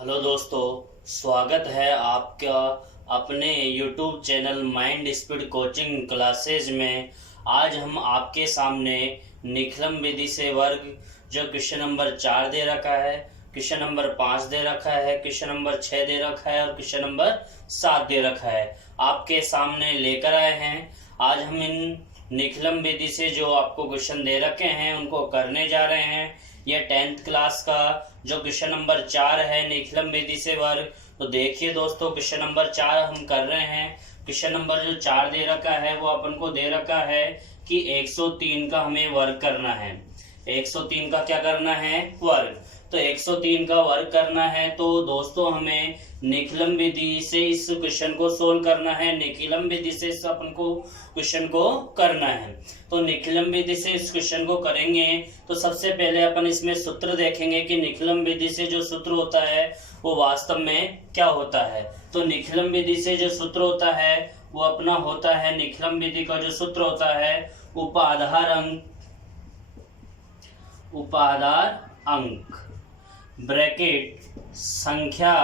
Hello दोस्तों, स्वागत है आपका अपने YouTube channel mind speed coaching classes में। आज हम आपके सामने निखिलम विधि से वर्ग जो क्वेश्चन नंबर 4 दे रखा है, क्वेश्चन नंबर 5 दे रखा है, क्वेश्चन नंबर 6 दे रखा है और क्वेश्चन नंबर 7 दे रखा है, आपके सामने लेकर आए हैं। आज हम इन निखिलम विधि से जो आपको क्वेश्चन दे रखे हैं उनको करने जा रहे हैं। यह 10th क्लास का जो क्वेश्चन नंबर 4 है निखिलम विधि से वर्ग। तो देखिए दोस्तों, क्वेश्चन नंबर 4 हम कर रहे हैं। क्वेश्चन नंबर जो 4 दे रखा है वो अपन को दे रखा है कि 103 का हमें वर्ग करना है। 103 का क्या करना है? वर्ग। तो 103 का वर्ग करना है तो दोस्तों हमें निखिलम विधि से इस क्वेश्चन को सोल्व करना है। निखिलम विधि से इस अपन को क्वेश्चन को करना है। तो निखिलम विधि से इस क्वेश्चन को करेंगे तो सबसे पहले अपन इसमें सूत्र देखेंगे कि निखिलम विधि से जो सूत्र होता है वो वास्तव में क्या होता है। तो निखिलम विधि से जो सूत्र होता है वो अपना होता है, निखिलम विधि का जो सूत्र होता है उपाधार अंक ब्रैकेट संख्या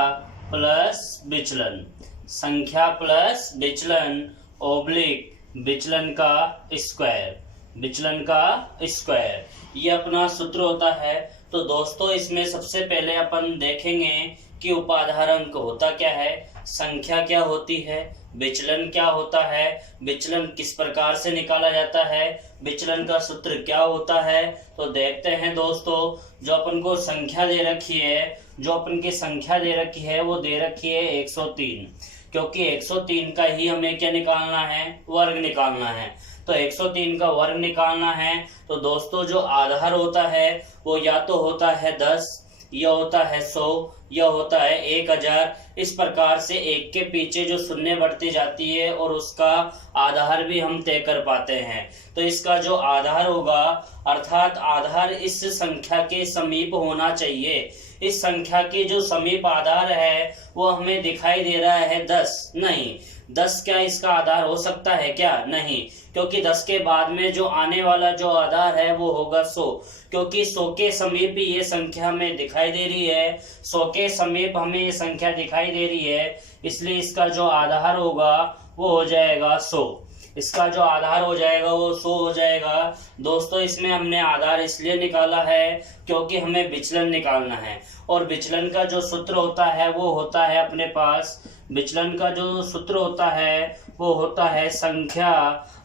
प्लस विचलन, संख्या प्लस विचलन ओब्लिक विचलन का स्क्वायर, विचलन का स्क्वायर, ये अपना सूत्र होता है। तो दोस्तों इसमें सबसे पहले अपन देखेंगे कि उपाधार अंक होता क्या है, संख्या क्या होती है, विचलन क्या होता है, विचलन किस प्रकार से निकाला जाता है, विचलन का सूत्र क्या होता है। तो देखते हैं दोस्तों, जो अपन को संख्या दे रखी है, जो अपन की संख्या दे रखी है वो दे रखी है 103, क्योंकि 103 का ही हमें क्या निकालना है? वर्ग निकालना है। तो 103 का वर्ग निकालना है तो दोस्तों जो आधार होता है वो या तो होता है 10, यह होता है 100, यह होता है 1000। इस प्रकार से एक के पीछे जो शून्य बढ़ती जाती है और उसका आधार भी हम तय कर पाते हैं। तो इसका जो आधार होगा अर्थात आधार इस संख्या के समीप होना चाहिए। इस संख्या की जो समीप आधार है वो हमें दिखाई दे रहा है 10, नहीं 10 क्या इसका आधार हो सकता है क्या? नहीं, क्योंकि 10 के बाद में जो आने वाला जो आधार है वो होगा 100, क्योंकि 100 के समीप ये संख्या हमें दिखाई दे रही है, 100 के समीप हमें ये संख्या दिखाई दे रही है, इसलिए इसका जो आधार होगा वो हो जाएगा 100। इसका जो आधार हो जाएगा वो 100 हो जाएगा। दोस्तों इसमें हमने आधार इसलिए निकाला है क्योंकि हमें विचलन निकालना है, और विचलन का जो सूत्र होता है वो होता है अपने पास, विचलन का जो सूत्र होता है वो होता है संख्या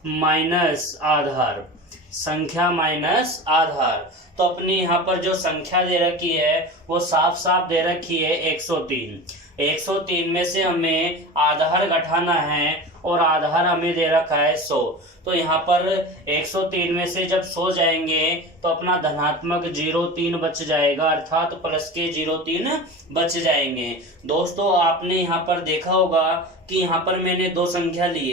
माइनस आधार, संख्या माइनस आधार। तो अपनी यहाँ पर जो संख्या दे रखी है वो साफ साफ दे रखी है 103। 103 में से हमें आधार घटाना है और आधार हमें दे रखा है 100। तो यहाँ पर 103 में से जब 100 जाएंगे तो अपना धनात्मक 03 बच जाएगा, अर्थात प्लस के 03 बच जाएंगे। दोस्तों आपने यहाँ पर देखा होगा कि यहाँ पर मैंने दो संख्या ली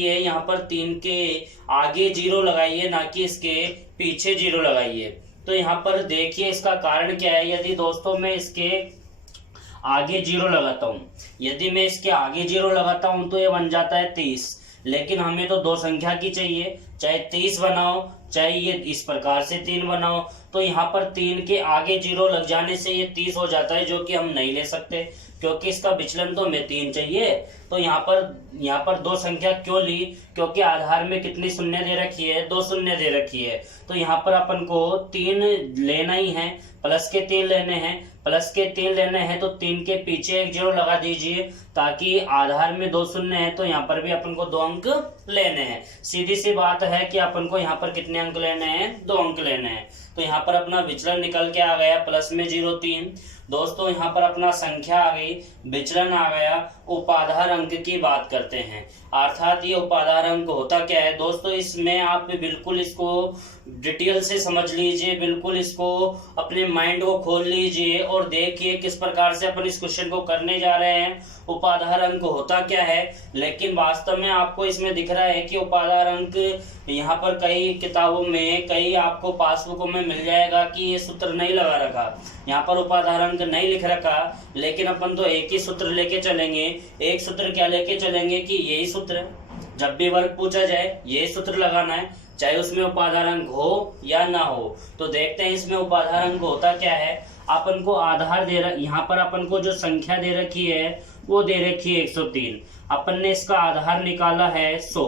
है, यहाँ पर 3 के आगे 0 लगाइए, ना कि इसके पीछे 0 लगाइए। तो यहाँ पर देखिए इसका कारण क्या है। यदि दोस्तों मैं इसके आगे 0 लगाता हूँ, यदि मैं इसके आगे 0 लगाता हूँ तो ये बन जाता है 30, लेकिन हमें तो दो संख्या की चाहिए, चाहे 30 बनाओ चाहे ये इस प्रकार से 3 बनाओ। तो यहाँ पर 3 के आगे 0 लग जाने से ये 30 हो जाता है, जो कि हम नहीं ले सकते क्योंकि इसका विचलन तो हमें 3 चाहिए। तो यहाँ पर दो संख्या क्यों ली? क्योंकि आधार में कितनी शून्य दे रखी है? 2 शून्य दे रखी है। तो यहाँ पर अपन को 3 लेना ही है, प्लस के 3 लेने हैं, प्लस के 3 लेने हैं तो 3 के पीछे एक 0 लगा दीजिए, ताकि आधार में 2 शून्य है तो यहाँ पर भी अपन को 2 अंक लेने हैं। सीधी सी बात है कि अपन को यहाँ पर कितने अंक लेने हैं? 2 अंक लेने हैं। तो यहाँ पर अपना विचलन निकल के आ गया प्लस में 03। दोस्तों यहाँ पर अपना संख्या आ गई, विचलन आ गया। उपाधार अंक की बात करते हैं, अर्थात ये उपाधार अंक होता क्या है दोस्तों, इसमें आप बिल्कुल इसको डिटेल से समझ लीजिए, बिल्कुल इसको अपने माइंड को खोल लीजिए और देखिए किस प्रकार से अपन इस क्वेश्चन को करने जा रहे हैं। उपाधार अंक होता क्या है, लेकिन वास्तव में आपको इसमें दिख रहा है कि उपाधार अंक यहाँ पर कई किताबों में, कई आपको पासबुकों में मिल जाएगा कि ये सूत्र नहीं लगा रखा, यहाँ पर उपाधार अंक नहीं लिख रखा, लेकिन अपन तो एक ही सूत्र लेके चलेंगे। एक सूत्र क्या लेके चलेंगे कि यही सूत्र है, जब भी वर्ग पूछा जाए यही सूत्र लगाना है, चाहे उसमें उपाधार अंक हो या ना हो। तो देखते हैं इसमें उपाधार अंक होता क्या है। अपन को आधार दे रहा, यहाँ पर अपन को जो संख्या दे रखी है वो दे रखी है 103। अपन ने इसका आधार निकाला है 100,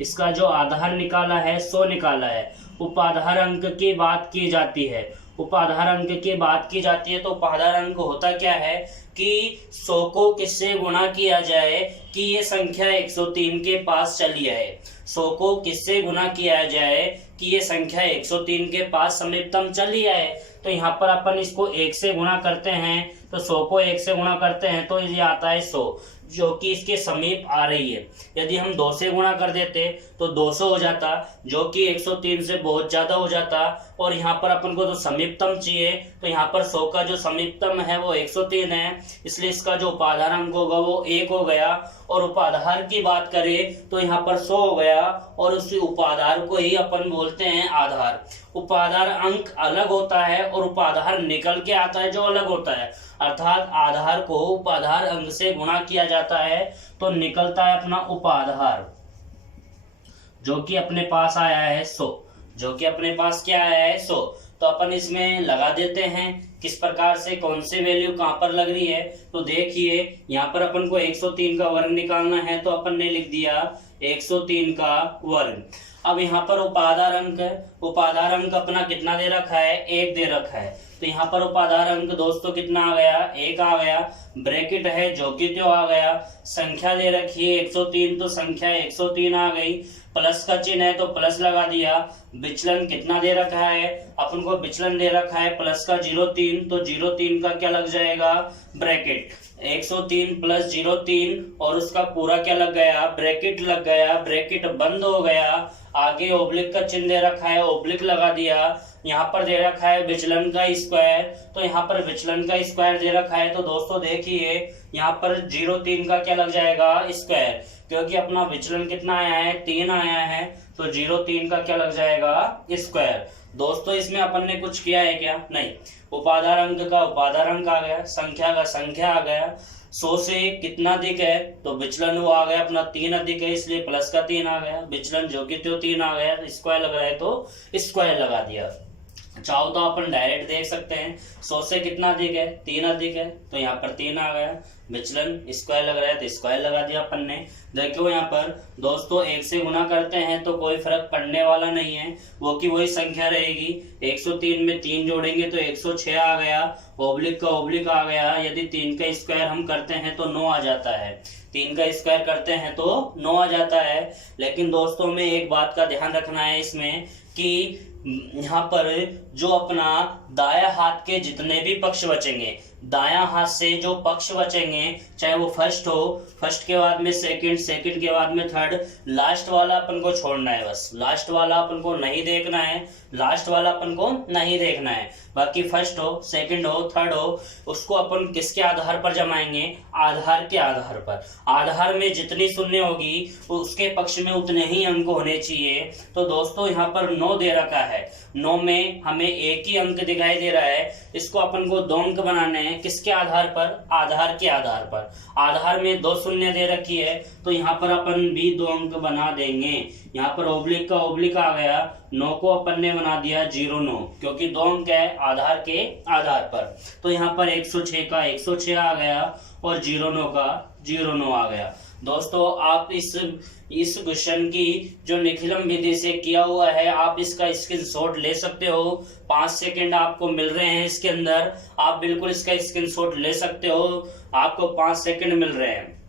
इसका जो आधार निकाला है 100 निकाला है। उपाधार अंक की बात की जाती है, उपाधार अंक की बात की जाती है तो उपाधार अंक होता क्या है कि 100 को किससे गुणा किया जाए कि ये संख्या 103 के पास चली आए। 100 को किससे गुणा किया जाए कि ये संख्या 103 के पास समीपतम चली आए। तो यहाँ पर अपन इसको 1 से गुणा करते हैं, तो 100 को 1 से गुणा करते हैं तो ये आता है 100, जो कि इसके समीप आ रही है। यदि हम 2 से गुणा कर देते तो 200 हो जाता, जो कि 103 से बहुत ज्यादा हो जाता। और यहाँ पर अपन को तो समीपतम चाहिए, तो यहाँ पर 100 का जो समीपतम है वो 103 है, इसलिए इसका जो उपाधार अंक होगा वो 1 हो गया। और उपाधार की बात करें तो यहाँ पर 100 हो गया, और उसी उपाधार को ही अपन बोलते हैं आधार। उपाधार अंक अलग होता है और उपाधार निकल के आता है जो अलग होता है, अर्थात आधार को उपाधार अंक से गुणा किया जाता है तो निकलता है अपना उपाधार, जो कि अपने पास आया है 100, जो कि अपने पास क्या आया है 100। तो अपन इसमें लगा देते हैं किस प्रकार से, कौन से वैल्यू कहाँ पर लग रही है। तो देखिए यहाँ पर अपन को 103 का वर्ग निकालना है, तो अपन ने लिख दिया 103 का वर्ग। अब यहाँ पर उपाधार अंक है, उपाधार अंक अपना कितना दे रखा है, 1 दे रखा है। तो यहाँ पर उपाधार अंक दोस्तों कितना आ गया, 1 आ गया। ब्रैकेट है जो कि त्यो आ गया, संख्या दे रखी है 103 तो संख्या 103 आ गई। प्लस का चिन्ह है तो प्लस लगा दिया। विचलन कितना दे रखा है, अपन को विचलन दे रखा है प्लस का 0.3, तो 0.3 का क्या लग जाएगा, ब्रैकेट। 103 प्लस 0.3 और उसका पूरा क्या लग गया, ब्रैकेट लग गया। ब्रैकेट बंद हो गया। आगे ओब्लिक का चिन्ह दे रखा है, ओब्लिक लगा दिया। यहाँ पर दे रखा है विचलन का स्क्वायर, तो यहाँ पर विचलन का स्क्वायर दे रखा है। तो दोस्तों देखिए यहाँ पर 0.3 का क्या लग जाएगा, स्क्वायर, क्योंकि अपना विचलन कितना आया है, 3 आया है, तो 0.3 का क्या लग जाएगा, स्क्वायर। दोस्तों इसमें अपन ने कुछ किया है क्या, नहीं। उपाधार अंक का उपाधार अंक आ गया, संख्या का संख्या आ गया। 100 से कितना अधिक है, तो विचलन वो आ गया अपना 3 अधिक है, इसलिए प्लस का 3 आ गया। विचलन जो कि तो 3 आ गया, स्क्वायर लग रहा है तो स्क्वायर लगा दिया। चाहो तो अपन डायरेक्ट देख सकते हैं, 100 से कितना अधिक है, 3 अधिक है, तो यहाँ पर 3 आ गया। विचलन स्क्वायर लग रहा है तो स्क्वायर लगा दिया अपन ने। देखो यहाँ पर दोस्तों 1 से गुना करते हैं तो कोई फर्क पड़ने वाला नहीं है, वो की वही संख्या रहेगी। 103 में 3 जोड़ेंगे तो 106 आ गया, ओब्लिक का ओब्लिक आ गया। यदि 3 का स्क्वायर हम करते हैं तो 9 आ जाता है, 3 का स्क्वायर करते हैं तो 9 आ जाता है। लेकिन दोस्तों में एक बात का ध्यान रखना है इसमें कि यहाँ पर जो अपना दाया हाथ के जितने भी पक्ष बचेंगे, दायां हाथ से जो पक्ष बचेंगे, चाहे वो फर्स्ट हो, फर्स्ट के बाद में सेकंड, सेकंड के बाद में थर्ड, लास्ट वाला अपन को छोड़ना है। बस लास्ट वाला अपन को नहीं देखना है, लास्ट वाला अपन को नहीं देखना है। बाकी फर्स्ट हो, सेकंड हो, थर्ड हो, उसको अपन किसके आधार पर जमाएंगे, आधार के आधार पर। आधार में जितनी शून्य होगी उसके पक्ष में उतने ही अंक होने चाहिए। तो दोस्तों यहाँ पर 9 दे रखा है, 9 में हमें एक ही अंक दिखाई दे रहा है, इसको अपन को 2 अंक बनाने हैं। किसके आधार पर, आधार के आधार पर। आधार में 2 शून्य दे रखी है तो यहाँ पर अपन भी 2 अंक बना देंगे। यहाँ पर ओब्लिक का ओब्लिक आ गया, 9 को अपन ने बना दिया 0.9, क्योंकि 2 अंक है आधार के आधार पर। तो यहाँ पर 106 का 106 आ गया और 0.9 का 0.9 आ गया। दोस्तों आप इस क्वेश्चन की जो निखिलम विधि से किया हुआ है, आप इसका स्क्रीनशॉट ले सकते हो। 5 सेकंड आपको मिल रहे हैं इसके अंदर, आप बिल्कुल इसका स्क्रीनशॉट ले सकते हो, आपको 5 सेकंड मिल रहे हैं।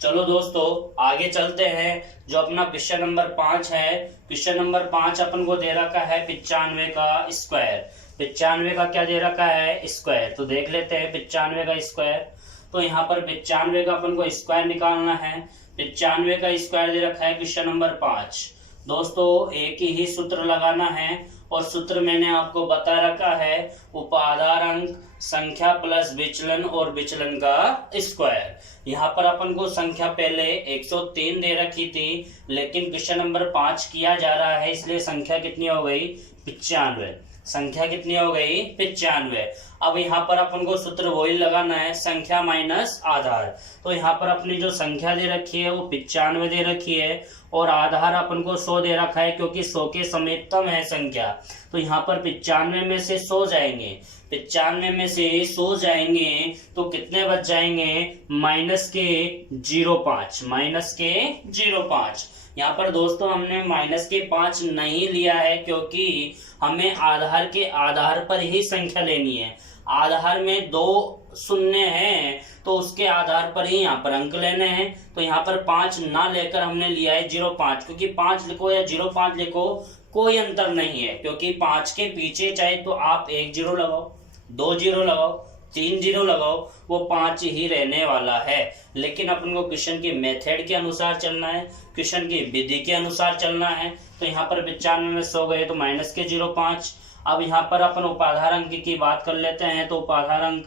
चलो दोस्तों आगे चलते हैं। जो अपना क्वेश्चन नंबर 5 है, क्वेश्चन नंबर 5 अपन को दे रखा है 95 का स्क्वायर। 95 का क्या दे रखा है, स्क्वायर। तो देख लेते हैं 95 का स्क्वायर। तो यहाँ पर 95 का अपन को स्क्वायर निकालना है। 95 का स्क्वायर दे रखा है क्वेश्चन नंबर 5। दोस्तों एक ही सूत्र लगाना है, और सूत्र मैंने आपको बता रखा है, उपाधार अंक, संख्या प्लस विचलन और विचलन का स्क्वायर। यहाँ पर अपन को संख्या पहले 103 दे रखी थी, लेकिन क्वेश्चन नंबर 5 किया जा रहा है, इसलिए संख्या कितनी हो गई, 95। संख्या कितनी हो गई 95। अब यहाँ पर अपन को सूत्र वही लगाना है, संख्या माइनस आधार। तो यहाँ पर अपनी जो संख्या दे रखी है वो 95 दे रखी है और आधार अपन को 100 दे रखा है, क्योंकि 100 के समीपतम है संख्या। तो यहाँ पर 95 में से 100 जाएंगे, 95 में से 100 जाएंगे तो कितने बच जाएंगे, माइनस के 0.5, माइनस के 0.5। यहाँ पर दोस्तों हमने माइनस के 5 नहीं लिया है, क्योंकि हमें आधार के आधार पर ही संख्या लेनी है। आधार में 2 शून्य हैं तो उसके आधार पर ही यहाँ पर अंक लेने हैं। तो यहाँ पर 5 ना लेकर हमने लिया है 0.5, क्योंकि 5 लिखो या 0.5 लिखो कोई अंतर नहीं है, क्योंकि 5 के पीछे चाहे तो आप 1 0 लगाओ, 2 0 लगाओ, 3 0 लगाओ, वो 5 ही रहने वाला है। लेकिन अपन को क्वेश्चन के मेथड के अनुसार चलना है, क्वेश्चन की विधि के अनुसार चलना है। तो यहाँ पर 95 में 100 गए तो माइनस के 0.5। अब यहाँ पर अपन उपाधार अंक की बात कर लेते हैं। तो उपाधार अंक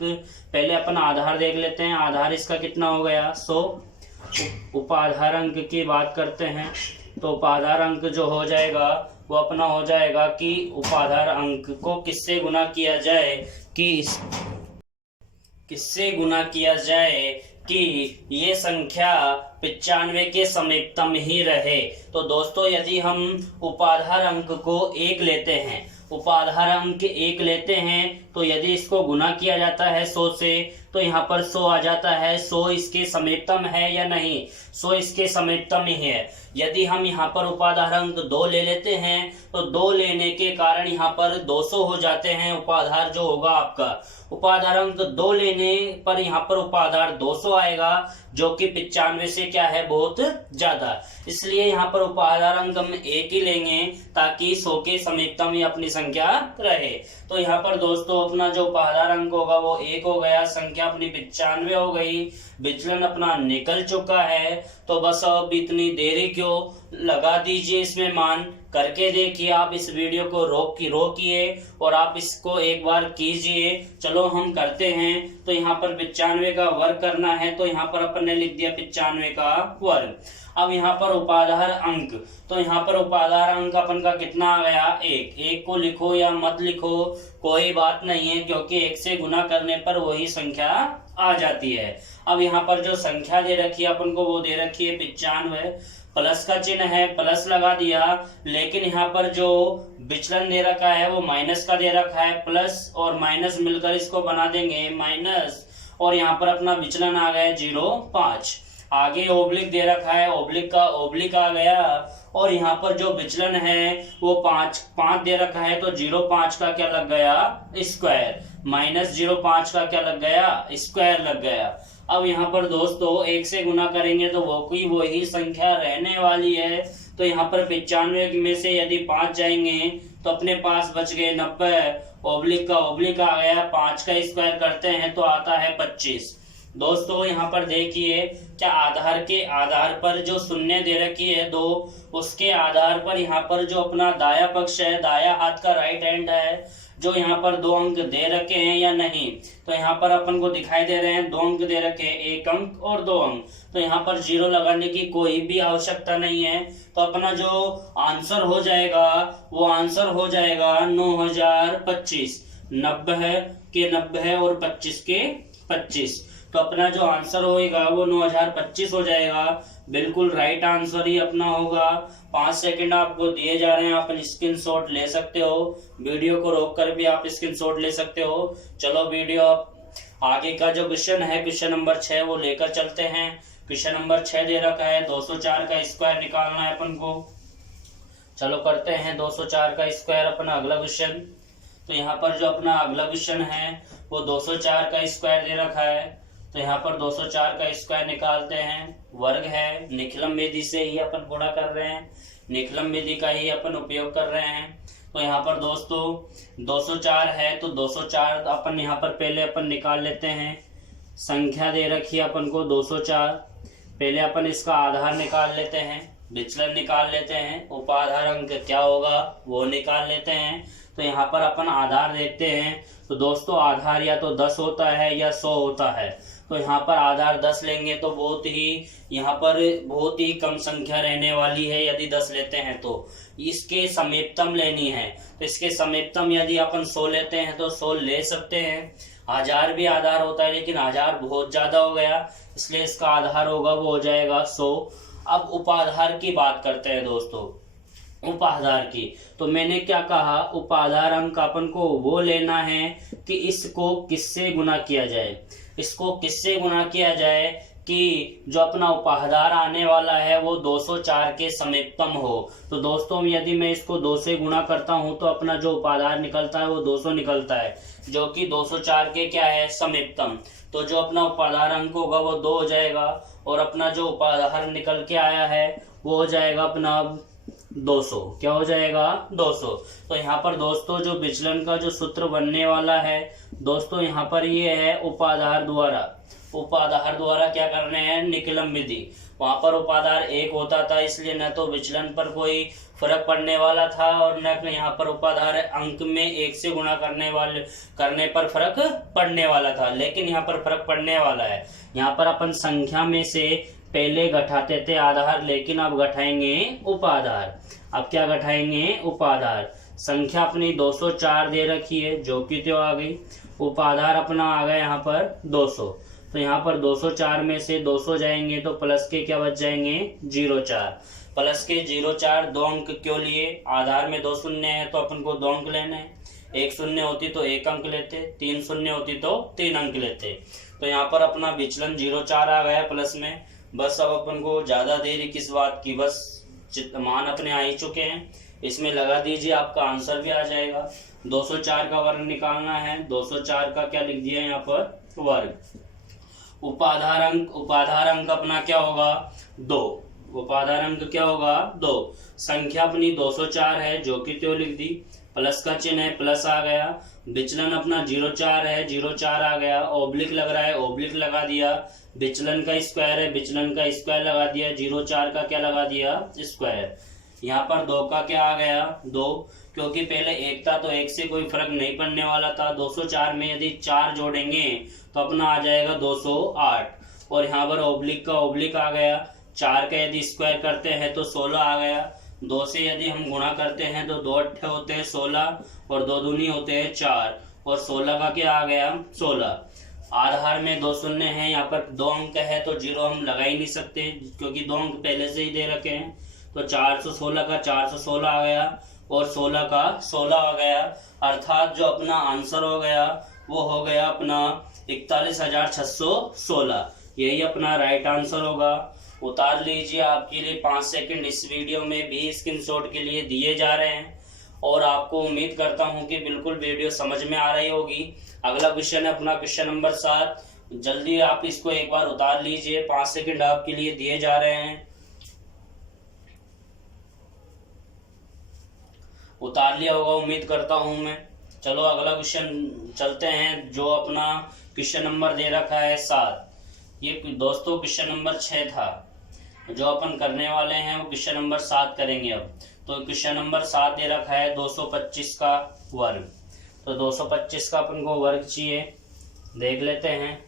पहले अपन आधार देख लेते हैं, आधार इसका कितना हो गया 100। उपाधार अंक की बात करते हैं तो उपाधार अंक जो हो जाएगा वो अपना हो जाएगा कि उपाधार अंक को किससे गुना किया जाए, कि किससे गुना किया जाए कि ये संख्या 95 के समीपतम ही रहे। तो दोस्तों यदि हम उपाधार अंक को 1 लेते हैं, उपाधार अंक 1 लेते हैं तो यदि इसको गुना किया जाता है 100 से तो यहाँ पर 100 आ जाता है। 100 इसके समीपतम है या नहीं, 100 इसके समीपतम ही है। यदि हम यहाँ पर उपाधार अंक 2 ले लेते हैं तो 2 लेने के कारण यहाँ पर 200 हो जाते हैं उपाधार जो होगा आपका। उपाधार अंक 2 लेने पर यहाँ पर उपाधार 200 आएगा, जो कि 95 से क्या है बहुत ज्यादा। इसलिए यहाँ पर उपाधार अंक हम 1 ही लेंगे ताकि 100 के समीपतम ही अपनी संख्या रहे। तो यहाँ पर दोस्तों अपना जो उपाधार अंक होगा वो 1 हो गया, संख्या अपनी 95 हो गई, विचलन अपना निकल चुका है। तो बस अब इतनी देरी क्यों, लगा दीजिए इसमें मान, करके देखिए आप इस वीडियो को रोकिए और आप इसको एक बार कीजिए। चलो हम करते हैं। तो यहाँ पर 95 का वर्ग करना है, तो यहाँ पर अपन ने लिख दिया 95 का वर्ग। अब यहाँ पर उपाधार अंक, तो यहाँ पर उपाधार अंक अपन का कितना आ गया 1। 1 को लिखो या मत लिखो कोई बात नहीं है, क्योंकि 1 से गुना करने पर वही संख्या आ जाती है। अब यहाँ पर जो संख्या दे रखी है अपन को वो दे रखी है 95, प्लस का चिन्ह है, प्लस लगा दिया। लेकिन यहाँ पर जो विचलन दे रखा है वो माइनस का दे रखा है, प्लस और माइनस मिलकर इसको बना देंगे माइनस, और यहाँ पर अपना विचलन आ गया 0.5। आगे ओब्लिक दे रखा है, ओब्लिक का ओब्लिक आ गया, और यहाँ पर जो विचलन है वो 5 दे रखा है, तो 0.5 का क्या लग गया स्क्वायर, माइनस 0.5 का क्या लग गया स्क्वायर लग गया। अब यहाँ पर दोस्तों 1 से गुना करेंगे तो वही संख्या रहने वाली है। तो यहाँ पर 95 में से यदि 5 जाएंगे तो अपने पास बच गए 90, ओब्लिक का ओब्लिक आ गया, 5 का स्क्वायर करते हैं तो आता है 25। दोस्तों यहाँ पर देखिए क्या आधार के आधार पर जो शून्य दे रखी है 2, उसके आधार पर यहाँ पर जो अपना दाया पक्ष है, दाया हाथ का राइट हैंड है, जो यहाँ पर 2 अंक दे रखे हैं या नहीं। तो यहाँ पर अपन को दिखाई दे रहे हैं 2 अंक दे रखे हैं, 1 अंक और 2 अंक। तो यहाँ पर 0 लगाने की कोई भी आवश्यकता नहीं है। तो अपना जो आंसर हो जाएगा वो आंसर हो जाएगा 9025। 90 के 90 और 25 के 25। तो अपना जो आंसर होगा वो 9025 हो जाएगा। बिल्कुल राइट आंसर ही अपना होगा। 5 सेकंड आपको दिए जा रहे हैं, आप स्क्रीनशॉट ले सकते हो, वीडियो को रोककर भी आप स्क्रीनशॉट ले सकते हो। चलो वीडियो आगे का जो क्वेश्चन है, क्वेश्चन नंबर 6 वो लेकर चलते हैं। क्वेश्चन नंबर 6 दे रखा है 204 का स्क्वायर निकालना है अपन को। चलो करते हैं 204 का स्क्वायर अपना अगला क्वेश्चन। तो यहाँ पर जो अपना अगला क्वेश्चन है वो 204 का स्क्वायर दे रखा है। तो यहाँ पर 204 का स्क्वायर निकालते हैं, वर्ग है, निखिलम विधि से ही अपन गुणा कर रहे हैं, निखिलम विधि का ही अपन उपयोग कर रहे हैं। तो यहाँ पर दोस्तों 204 है तो 204 अपन यहाँ पर पहले अपन निकाल लेते हैं। संख्या दे रखी है अपन को 204, पहले अपन इसका आधार निकाल लेते हैं, विचलन निकाल लेते हैं, उपाधार अंक क्या होगा वो निकाल लेते हैं। तो यहाँ पर अपन आधार देखते हैं। तो दोस्तों आधार या तो 10 होता है या 100 होता है। तो यहाँ पर आधार 10 लेंगे तो यहाँ पर बहुत ही कम संख्या रहने वाली है यदि 10 लेते हैं तो। इसके समीपतम लेनी है तो इसके समीपतम यदि अपन 100 लेते हैं तो 100 ले सकते हैं। 1000 भी आधार होता है लेकिन 1000 बहुत ज्यादा हो गया, इसलिए इसका आधार होगा वो हो जाएगा 100। अब उपाधार की बात करते हैं दोस्तों, उपाधार की। तो मैंने क्या कहा, उपाधार अंक अपन को वो लेना है कि इसको किससे गुना किया जाए। इसको किससे गुना किया जाए कि जो अपना उपाधार आने वाला है वो 204 के समीपतम हो। तो दोस्तों यदि मैं इसको 2 से गुना करता हूं तो अपना जो उपाधार निकलता है वो 200 निकलता है, जो कि 204 के क्या है, समीपतम। तो जो अपना उपाधार अंक होगा वो 2 हो जाएगा और अपना जो उपाधार निकल के आया है वो हो जाएगा अपना 200। क्या हो जाएगा, 200। तो यहाँ पर दोस्तों जो विचलन का जो सूत्र बनने वाला है दोस्तों, यहाँ पर ये है उपाधार द्वारा क्या करने हैं, निकलम विधि। वहां पर उपाधार 1 होता था इसलिए न तो विचलन पर कोई फर्क पड़ने वाला था और न यहाँ पर उपाधार अंक में 1 से गुणा करने पर फर्क पड़ने वाला था, लेकिन यहाँ पर फर्क पड़ने वाला है। यहाँ पर अपन संख्या में से पहले घटाते थे आधार, लेकिन अब घटाएंगे उपाधार। अब क्या घटाएंगे, उपाधार। संख्या अपनी 204 दे रखी है जो कि त्यो आ गई, उपाधार अपना आ गया यहाँ पर 200। तो यहाँ पर 204 में से 200 जाएंगे तो प्लस के क्या बच जाएंगे, 04। प्लस के 04, 2 अंक क्यों लिए, आधार में 2 शून्य है तो अपन को 2 अंक लेने हैं। 1 शून्य होती तो 1 अंक लेते, 3 शून्य होती तो 3 अंक लेते। तो यहाँ पर अपना विचलन 04 आ गया प्लस में। बस अब अपन को ज्यादा देरी किस बात की, बस मान अपने आ ही चुके हैं, इसमें लगा दीजिए, आपका आंसर भी आ जाएगा। 204 का वर्ग निकालना है, 204 का क्या लिख दिया यहाँ पर, वर्ग। उपाधार अंक अपना क्या होगा, 2। उपाधार अंक क्या होगा, 2। संख्या अपनी 204 है जो कि त्यो लिख दी, प्लस का चिन्ह है, प्लस आ गया। विचलन अपना 04 है, 04 आ गया। ओब्लिक लग रहा है, ओब्लिक लगा दिया। विचलन का स्क्वायर है, विचलन का स्क्वायर लगा दिया। 04 का क्या लगा दिया, स्क्वायर। यहाँ पर 2 का क्या आ गया, 2, क्योंकि पहले 1 था तो 1 से कोई फर्क नहीं पड़ने वाला था। 204 में यदि 4 जोड़ेंगे तो अपना आ जाएगा 208। और यहाँ पर ओब्लिक का ओब्लिक आ गया। 4 का यदि स्क्वायर करते हैं तो 16 आ गया। 2 से यदि हम गुणा करते हैं तो 2 अट्ठे होते हैं 16 और 2 दूनी होते हैं 4 और 16 का क्या आ गया, 16। आधार में 2 शून्य है, यहाँ पर 2 अंक है तो 0 हम लगा ही नहीं सकते क्योंकि 2 अंक पहले से ही दे रखे हैं। तो 416 का 416 आ गया और 16 का 16 आ गया, अर्थात जो अपना आंसर हो गया वो हो गया अपना 41,616। यही अपना राइट आंसर होगा। उतार लीजिए, आपके लिए 5 सेकंड इस वीडियो में भी स्क्रीनशॉट के लिए दिए जा रहे हैं और आपको उम्मीद करता हूं कि बिल्कुल वीडियो समझ में आ रही होगी। अगला क्वेश्चन है अपना क्वेश्चन नंबर 7। जल्दी आप इसको एक बार उतार लीजिए, 5 सेकंड आपके लिए दिए जा रहे हैं। उतार लिया होगा उम्मीद करता हूं मैं। चलो अगला क्वेश्चन चलते हैं, जो अपना क्वेश्चन नंबर दे रखा है 7। ये दोस्तों क्वेश्चन नंबर 6 था, जो अपन करने वाले हैं वो क्वेश्चन नंबर 7 करेंगे अब। तो क्वेश्चन नंबर 7 दे रखा है 225 का वर्ग। तो 225 का अपन को वर्ग चाहिए, देख लेते हैं।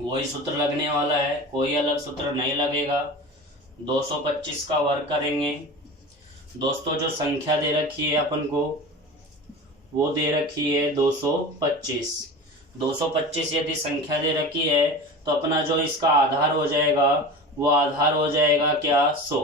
वही सूत्र लगने वाला है, कोई अलग सूत्र नहीं लगेगा। 225 का वर्ग करेंगे। दोस्तों जो संख्या दे रखी है अपन को वो दे रखी है 225। 225 यदि संख्या दे रखी है तो अपना जो इसका आधार हो जाएगा वो आधार हो जाएगा क्या, 100।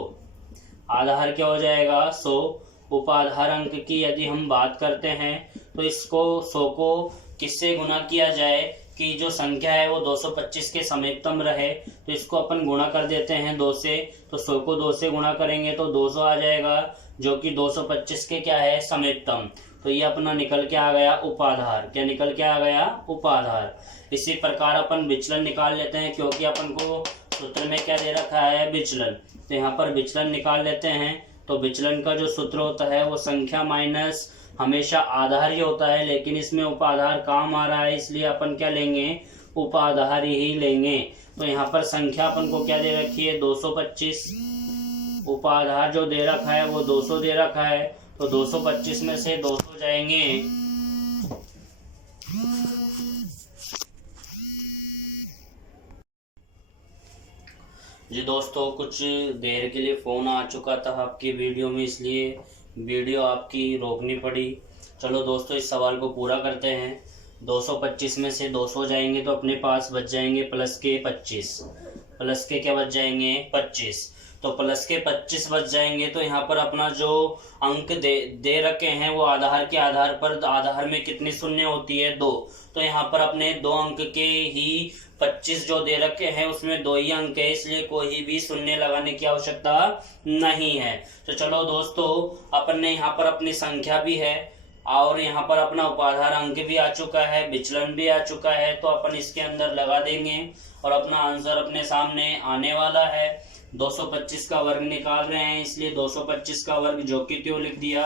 आधार क्या हो जाएगा, 100। उपाधार अंक की यदि हम बात करते हैं तो इसको 100 को किससे गुना किया जाए कि जो संख्या है वो 225 के समीपतम रहे। तो इसको अपन गुणा कर देते हैं 2 से। तो 100 को 2 से गुणा करेंगे तो 200 आ जाएगा, जो कि 225 के क्या है, समीपतम। तो ये अपना निकल के आ गया उपाधार। क्या निकल के आ गया, उपाधार। इसी प्रकार अपन विचलन निकाल लेते हैं, क्योंकि अपन को सूत्र में क्या दे रखा है, विचलन। तो यहाँ पर विचलन निकाल लेते हैं। तो विचलन का जो सूत्र होता है वो संख्या माइनस हमेशा आधार ही होता है, लेकिन इसमें उपाधार काम आ रहा है इसलिए अपन क्या लेंगे, उपाधार ही लेंगे। तो यहाँ पर संख्या अपन को क्या दे रखी है, 225। उपाधार जो दे रखा है वो 200 दे रखा है। तो 225 में से 200 जाएंगे जी दोस्तों, कुछ देर के लिए फ़ोन आ चुका था आपकी वीडियो में, इसलिए वीडियो आपकी रोकनी पड़ी। चलो दोस्तों, इस सवाल को पूरा करते हैं। 225 में से 200 जाएंगे तो अपने पास बच जाएंगे प्लस के 25। प्लस के क्या बच जाएंगे? 25। तो प्लस के 25 बच जाएंगे तो यहाँ पर अपना जो अंक दे रखे हैं वो आधार के आधार पर, आधार में कितनी शून्य होती है? 2। तो यहाँ पर अपने 2 अंक के ही 25 जो दे रखे हैं उसमें 2 ही अंक है, इसलिए कोई भी शून्य लगाने की आवश्यकता नहीं है। तो चलो दोस्तों, अपन ने यहाँ पर अपनी संख्या भी है और यहाँ पर अपना उपाधार अंक भी आ चुका है, विचलन भी आ चुका है, तो अपन इसके अंदर लगा देंगे और अपना आंसर अपने सामने आने वाला है। 225 का वर्ग निकाल रहे हैं, इसलिए 225 का वर्ग जो कि त्यों लिख दिया।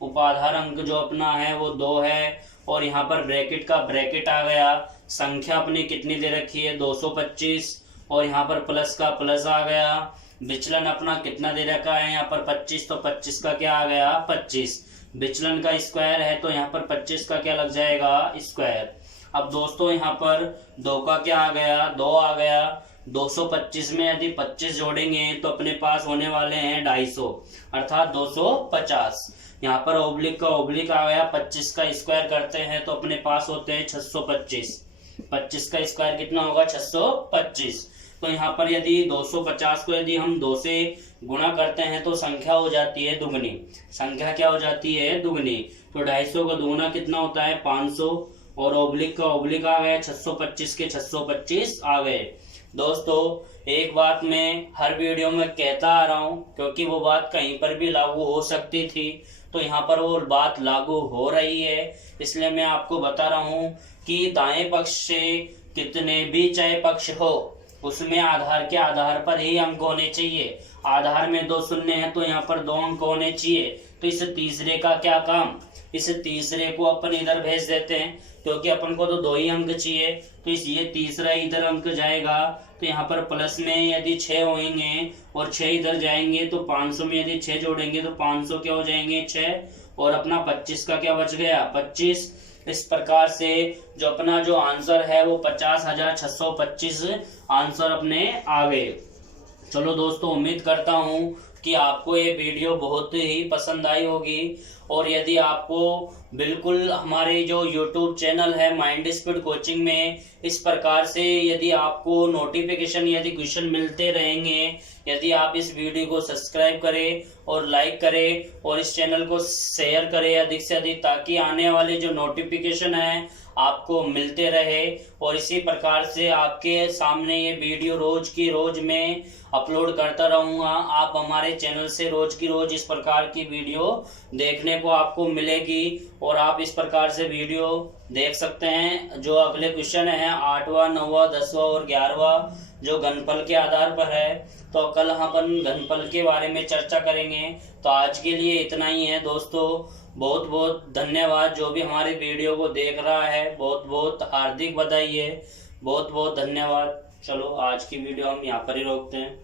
उपाधार अंक जो अपना है वो 2 है और यहाँ पर ब्रैकेट का ब्रैकेट आ गया। संख्या अपनी कितनी दे रखी है? 225 और यहाँ पर प्लस का प्लस आ गया। विचलन अपना कितना दे रखा है? यहाँ पर 25, तो 25 का क्या आ गया? 25। विचलन का स्क्वायर है तो यहाँ पर 25 का क्या लग जाएगा? स्क्वायर। अब दोस्तों यहाँ पर 2 का क्या आ गया? 2 आ गया। 225 में यदि 25 जोड़ेंगे तो अपने पास होने वाले हैं 250, अर्थात 250। यहाँ पर ओब्लिक का ओब्लिक आ गया। 25 का स्क्वायर करते हैं तो अपने पास होते हैं 625। 25 का स्क्वायर कितना होगा? 625। तो यहाँ पर यदि 250 को यदि हम 2 से गुणा करते हैं तो संख्या हो जाती है दुगनी। संख्या क्या हो जाती है? दुगनी। तो 250 का दुगना कितना होता है? 500 और ओब्लिक का ओब्लिक आ गया। 625 के 625 आ गए। दोस्तों, एक बात मैं हर वीडियो में कहता आ रहा हूँ, क्योंकि वो बात कहीं पर भी लागू हो सकती थी, तो यहाँ पर वो बात लागू हो रही है, इसलिए मैं आपको बता रहा हूँ कि दाएं पक्ष से कितने भी चाहे पक्ष हो, उसमें आधार के आधार पर ही अंक होने चाहिए। आधार में 2 शून्य है तो यहाँ पर 2 अंक होने चाहिए। तो इस तीसरे का क्या काम? इस तीसरे को अपन इधर भेज देते हैं, क्योंकि अपन को तो 2 ही अंक चाहिए, तो ये तीसरा इधर अंक जाएगा। तो यहाँ पर प्लस में यदि 6 होंगे और 6 इधर जाएंगे तो 500 में यदि 6 जोड़ेंगे तो 500 क्या हो जाएंगे? 6। और अपना 25 का क्या बच गया? 25। इस प्रकार से जो अपना जो आंसर है वो 50,625 आंसर अपने आ गए। चलो दोस्तों, उम्मीद करता हूँ कि आपको ये वीडियो बहुत ही पसंद आई होगी, और यदि आपको बिल्कुल हमारे जो YouTube चैनल है माइंड स्पीड कोचिंग में इस प्रकार से यदि आपको नोटिफिकेशन यदि क्वेश्चन मिलते रहेंगे, यदि आप इस वीडियो को सब्सक्राइब करें और लाइक करें और इस चैनल को शेयर करें अधिक से अधिक, ताकि आने वाले जो नोटिफिकेशन है आपको मिलते रहे, और इसी प्रकार से आपके सामने ये वीडियो रोज की रोज में अपलोड करता रहूंगा। आप हमारे चैनल से रोज की रोज इस प्रकार की वीडियो देखने को आपको मिलेगी, और आप इस प्रकार से वीडियो देख सकते हैं। जो अगले क्वेश्चन है 8वां, 9वां, 10वां और 11वां जो घनफल के आधार पर है, तो कल अपन घनफल के बारे में चर्चा करेंगे। तो आज के लिए इतना ही है दोस्तों। बहुत बहुत धन्यवाद। जो भी हमारे वीडियो को देख रहा है, बहुत बहुत हार्दिक बधाई है। बहुत बहुत धन्यवाद। चलो, आज की वीडियो हम यहाँ पर ही रोकते हैं।